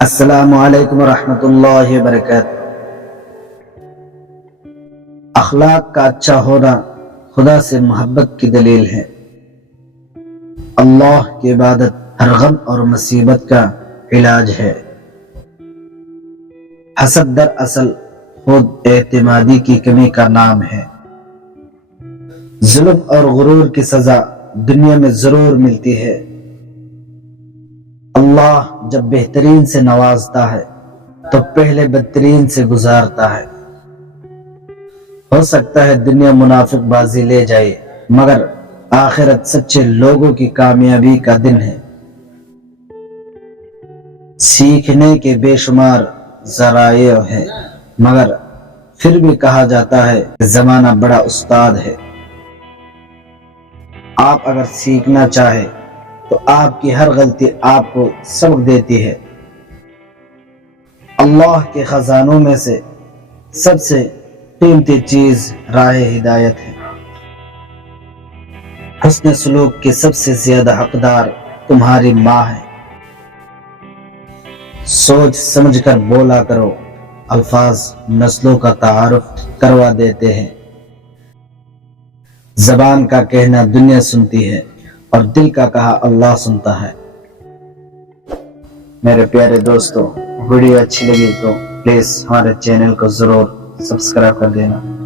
السلام علیکم ورحمۃ اللہ وبرکاتہ۔ اخلاق کا اچھا ہونا خدا سے محبت کی دلیل ہے۔ اللہ کی عبادت ہر غم اور مصیبت کا علاج ہے۔ حسد دراصل خود اعتمادی کی کمی کا نام ہے۔ ظلم اور غرور کی سزا دنیا میں ضرور ملتی ہے۔ اللہ جب بہترین سے نوازتا ہے تو پہلے بدترین سے گزارتا ہے۔ ہو سکتا ہے دنیا منافق بازی لے جائے، مگر آخرت سچے لوگوں کی کامیابی کا دن ہے۔ سیکھنے کے بے شمار ذرائع ہیں، مگر پھر بھی کہا جاتا ہے کہ زمانہ بڑا استاد ہے۔ آپ اگر سیکھنا چاہیں تو آپ کی ہر غلطی آپ کو سبق دیتی ہے۔ اللہ کے خزانوں میں سے سب سے قیمتی چیز راہ ہدایت ہے۔ حسن سلوک کے سب سے زیادہ حقدار تمہاری ماں ہے۔ سوچ سمجھ کر بولا کرو، الفاظ نسلوں کا تعارف کروا دیتے ہیں۔ زبان کا کہنا دنیا سنتی ہے اور دل کا کہا اللہ سنتا ہے۔ میرے پیارے دوستو، ویڈیو اچھی لگی تو پلیز ہمارے چینل کو ضرور سبسکرائب کر دینا۔